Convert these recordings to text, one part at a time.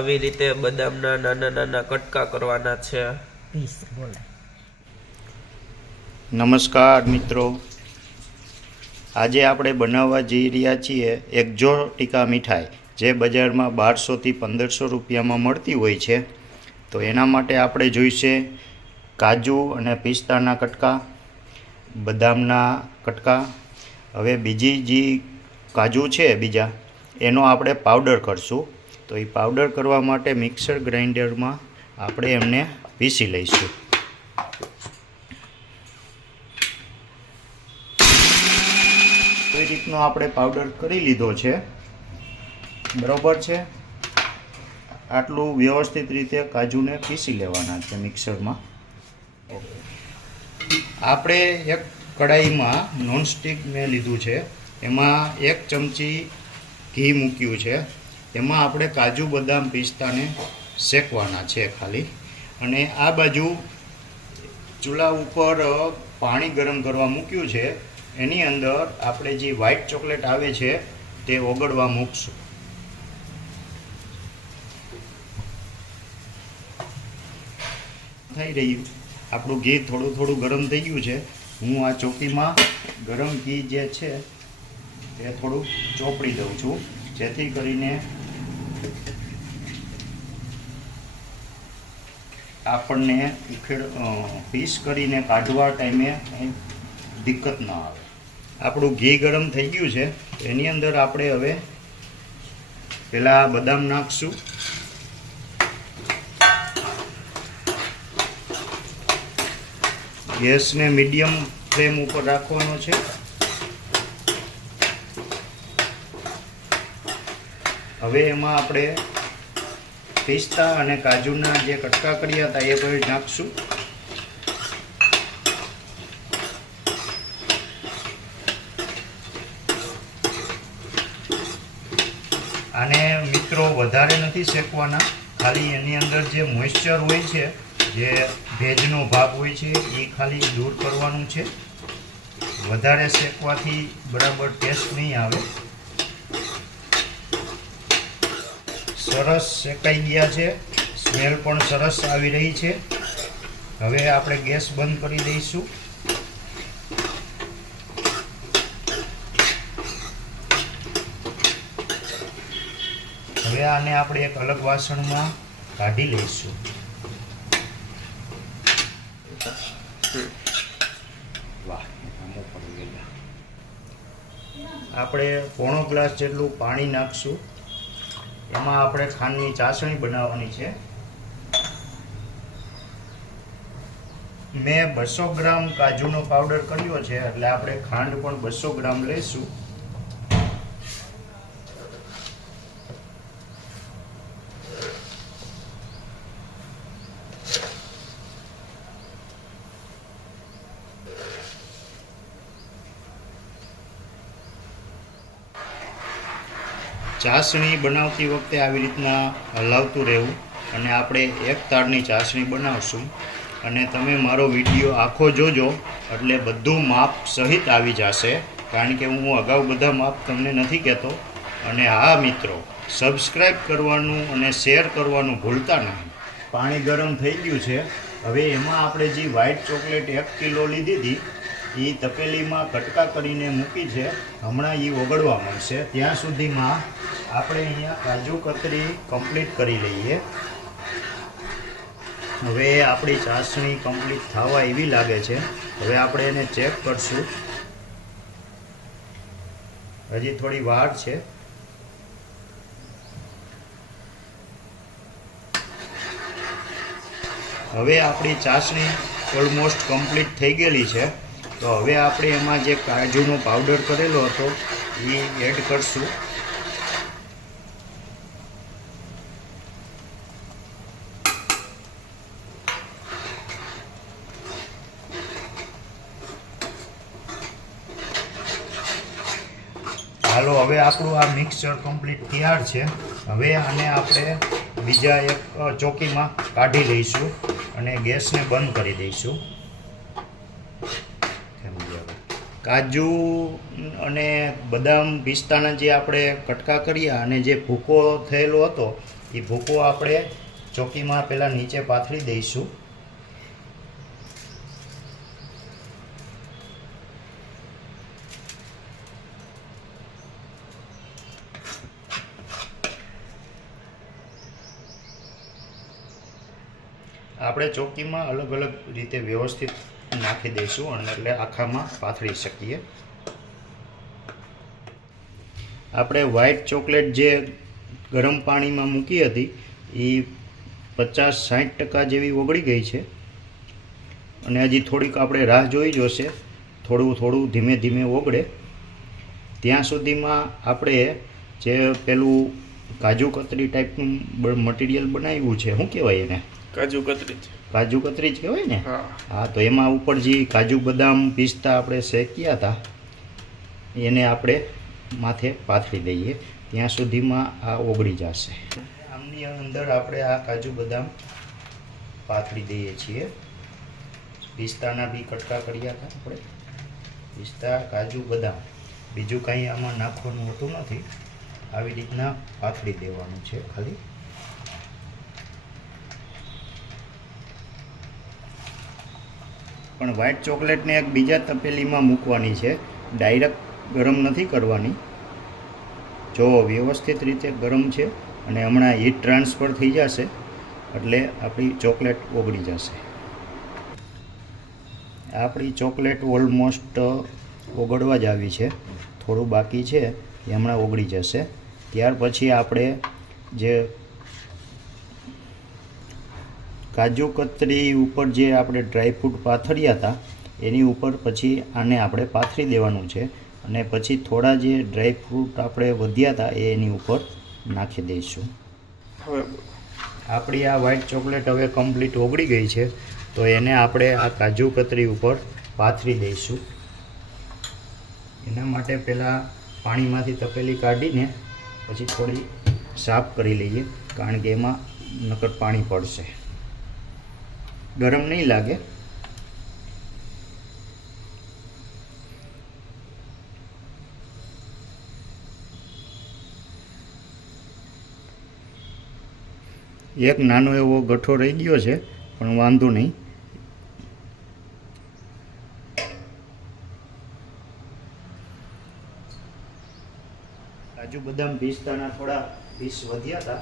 આવી રીતે બદામના નાના નાના કટકા કરવાના છે. નમસ્કાર મિત્રો, આજે આપણે બનાવવા જઈ રહ્યા છીએ એક્ઝોટિકા મીઠાઈ, જે બજારમાં 1200 થી 1500 રૂપિયામાં મળતી હોય છે. તો એના માટે આપણે જોઈશે કાજુ અને પિસ્તાના કટકા, બદામના કટકા. હવે બીજી જે કાજુ છે બીજા, એનો આપણે પાવડર કરશું. તો એ પાવડર કરવા માટે મિક્સર ગ્રાઇન્ડરમાં આપણે એમને પીસી લઈશું. એ રીતનો આપણે પાવડર કરી લીધો છે, બરોબર છે. આટલું વ્યવસ્થિત રીતે કાજુને પીસી લેવાના છે મિક્સરમાં. આપણે એક કડાઈમાં નોનસ્ટિક મેં લીધું છે, એમાં 1 ચમચી ઘી મૂક્યું છે. એમાં આપણે કાજુ બદામ પિસ્તાને શેકવાના છે ખાલી. અને આ બાજુ ચૂલા ઉપર પાણી ગરમ કરવા મૂક્યું છે. એની અંદર આપણે જે વ્હાઈટ ચોકલેટ આવે છે તે ઓગળવા મૂકશું. થઈ રહ્યું આપણું ઘી થોડું થોડું ગરમ થઈ ગયું છે. હું આ ચોકીમાં ગરમ ઘી જે છે તે થોડું ચોપડી દઉં છું, જેથી કરીને આપણને પીસ કરીને કાઢવા ટાઈમે દિક્કત ન આવે. આપણું ઘી ગરમ થઈ ગયું છે, એની અંદર આપણે હવે પહેલાં બદામ નાખશું. ગેસને મીડિયમ ફ્લેમ ઉપર રાખવાનો છે. હવે એમાં આપણે પિસ્તા અને કાજુના જે કટકા કર્યા હતા એ પણ નાખશું. આને મિત્રો વધારે નથી શેકવાના, ખાલી એની અંદર જે મોઇશ્ચર હોય છે, જે ભેજનો ભાગ હોય છે, એ ખાલી દૂર કરવાનું છે. વધારે શેકવાથી બરાબર ટેસ્ટ નહીં આવે. સરસ શેકાઈ ગયા છે, સ્મેલ પણ સરસ આવી રહી છે. હવે આપણે ગેસ બંધ કરી દઈશું. હવે આને આપણે એક અલગ વાસણમાં કાઢી લઈશું. વાહ, આપણે પોણો ગ્લાસ જેટલું પાણી નાખશું. એમાં આપણે ખાંડની ચાસણી બનાવવાની છે. મેં 200 ગ્રામ કાજુનો પાવડર કર્યો છે, એટલે આપણે ખાંડ પણ 200 ગ્રામ લઈશું. ચાસણી બનાવતી વખતે આવી રીતના હલાવતું રહેવું. અને આપણે એક તારની ચાસણી બનાવશું. અને તમે મારો વિડીયો આખો જોજો, એટલે બધું માપ સહિત આવી જશે, કારણ કે હું અગાઉ બધા માપ તમને નથી કહેતો. અને હા મિત્રો, સબસ્ક્રાઈબ કરવાનું અને શેર કરવાનું ભૂલતા નહીં. પાણી ગરમ થઈ ગયું છે. હવે એમાં આપણે જે વ્હાઈટ ચોકલેટ 1 કિલો લીધી હતી, એ તપેલીમાં કટકા કરીને મૂકી છે. હમણાં એ ઓગળવા મળશે. ત્યાં સુધીમાં આપણે અહીંયા કાજુ કતરી કમ્પ્લીટ કરી લઈએ. હવે આપણી ચાસણી કમ્પ્લીટ થવા એવી લાગે છે. હવે આપણે એને ચેક કરશું. હજી થોડી વાર છે. હવે આપણી ચાસણી ઓલમોસ્ટ કમ્પ્લીટ થઈ ગયેલી છે. તો હવે આપણે એમાં જે કાજુનો પાવડર કરેલો હતો એ એડ કરશું. હાલો, હવે આપણું આ મિક્સચર કમ્પ્લીટ તૈયાર છે. હવે આને આપણે બીજા એક ચોકીમાં કાઢી લઈશું અને ગેસને બંધ કરી દઈશું. કાજુ અને બદામ પિસ્તાના જે આપણે કટકા કર્યા અને જે ભૂકો થયેલો હતો એ ભૂકો આપણે ચોકીમાં પહેલાં નીચે પાથરી દઈશું. આપણે ચોકીમાં અલગ અલગ રીતે વ્યવસ્થિત નાખી દઈશું અને એટલે આખામાં પાથરી શકીએ. આપણે વ્હાઈટ ચોકલેટ જે ગરમ પાણીમાં મૂકી હતી એ 50-60% જેવી ઓગળી ગઈ છે અને હજી થોડીક આપણે રાહ જોઈ જોશે. થોડું ધીમે ધીમે ઓગળે ત્યાં સુધીમાં આપણે જે પેલું કાજુ કતરી ટાઈપનું મટીરિયલ બનાવ્યું છે, શું કહેવાય એને? કાજુ કતરી જ કહેવાય ને? હા, તો એમાં ઉપર જે કાજુ બદામ પિસ્તા આપણે શેક્યા હતા એને આપણે માથે પાથરી દઈએ. ત્યાં સુધીમાં આ ઓગળી જશે. આમની અંદર આપણે આ કાજુ બદામ પાથરી દઈએ છીએ. પિસ્તાના બી કટકા કર્યા હતા આપણે. પિસ્તા, કાજુ, બદામ, બીજું કાંઈ આમાં નાખવાનું હોતું નથી. આવી રીતના પાથરી દેવાનું છે ખાલી. પણ વ્હાઈટ ચોકલેટને એક બીજા તપેલીમાં મૂકવાની છે, ડાયરેક્ટ ગરમ નથી કરવાની. જો વ્યવસ્થિત રીતે ગરમ છે અને હમણાં હીટ ટ્રાન્સફર થઈ જશે એટલે આપણી ચોકલેટ ઓગળી જશે. આપણી ચોકલેટ ઓલમોસ્ટ ઓગળવા જ આવી છે. થોડું બાકી છે એ હમણાં ઓગળી જશે. ત્યાર પછી આપણે જે કાજુ કતરી ઉપર જે આપણે ડ્રાયફ્રૂટ પાથર્યા હતા એની ઉપર પછી આને આપણે પાથરી દેવાનું છે અને પછી થોડા જે ડ્રાયફ્રૂટ આપણે વધ્યા હતા એ એની ઉપર નાખી દઈશું. આપણી આ વ્હાઈટ ચોકલેટ હવે કમ્પ્લીટ ઓગળી ગઈ છે તો એને આપણે આ કાજુ કતરી ઉપર પાથરી દઈશું. એના માટે પહેલાં પાણીમાંથી તપેલી કાઢીને પછી થોડી સાફ કરી લઈએ, કારણ કે એમાં નકર પાણી પડશે. ગરમ નહીં લાગે. એક નાનો એવો ગઠ્ઠો રહી ગયો છે પણ વાંધો નહીં. કાજુ બદામ પિસ્તાના થોડા પીસ વધ્યા હતા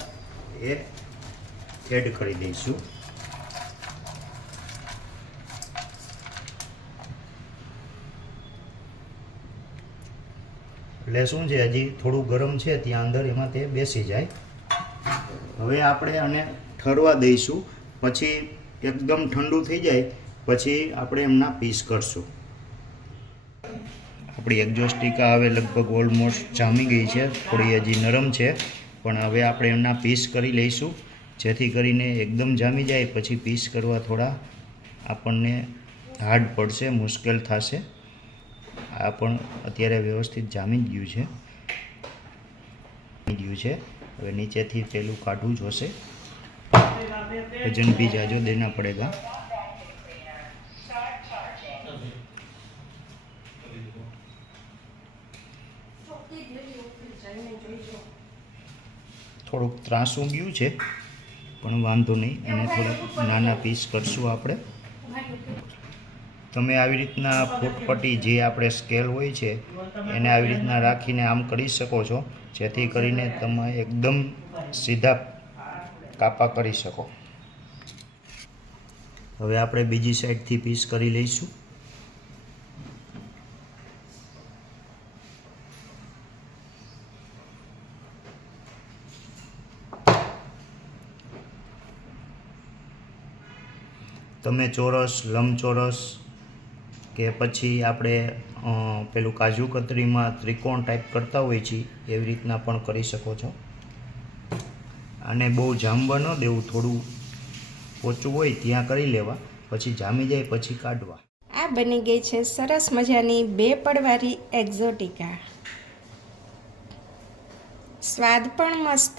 એ એડ કરી દઈશું. એટલે શું છે, હજી થોડું ગરમ છે ત્યાં અંદર એમાં તે બેસી જાય. હવે આપણે આને ઠરવા દઈશું. પછી એકદમ ઠંડુ થઈ જાય પછી આપણે એમના પીસ કરશું. આપણી એક્ઝોસ્ટિકા હવે લગભગ ઓલમોસ્ટ જામી ગઈ છે, થોડી હજી નરમ છે, પણ હવે આપણે એમના પીસ કરી લઈશું જેથી કરીને એકદમ જામી જાય. પછી પીસ કરવા થોડા આપણને હાર્ડ પડશે, મુશ્કેલ થશે. આ પણ અત્યારે વ્યવસ્થિત જામી જ ગયું છે. હવે નીચેથી પેલું કાઢવું જોશે. વજન भी जाजो देना पड़ेगा. થોડુંક ત્રાસું ગયું છે પણ વાંધો નહીં, એને થોડાક નાના પીસ કરશું આપણે. તમે આવી રીતના ફૂટપટ્ટી જે આપણે સ્કેલ હોય છે એને આવી રીતના રાખીને આમ કરી શકો છો જેથી કરીને તમે એકદમ સીધા કાપા કરી શકો. હવે આપણે બીજી સાઈડથી પીસ કરી લઈશું. તમે ચોરસ, લંબચોરસ કે પછી આપણે પેલું કાજુ કતરીમાં ત્રિકોણ ટાઈપ કરતા હોય છે એવી રીતના પણ કરી શકો છો. આને બહુ જામવા ન દેવું, થોડું પોચું હોય ત્યાં કરી લેવા, પછી જામી જાય પછી કાઢવા. આ બની ગઈ છે સરસ મજાની 2 પડવાળી એક્ઝોટિકા. સ્વાદ પણ મસ્ત.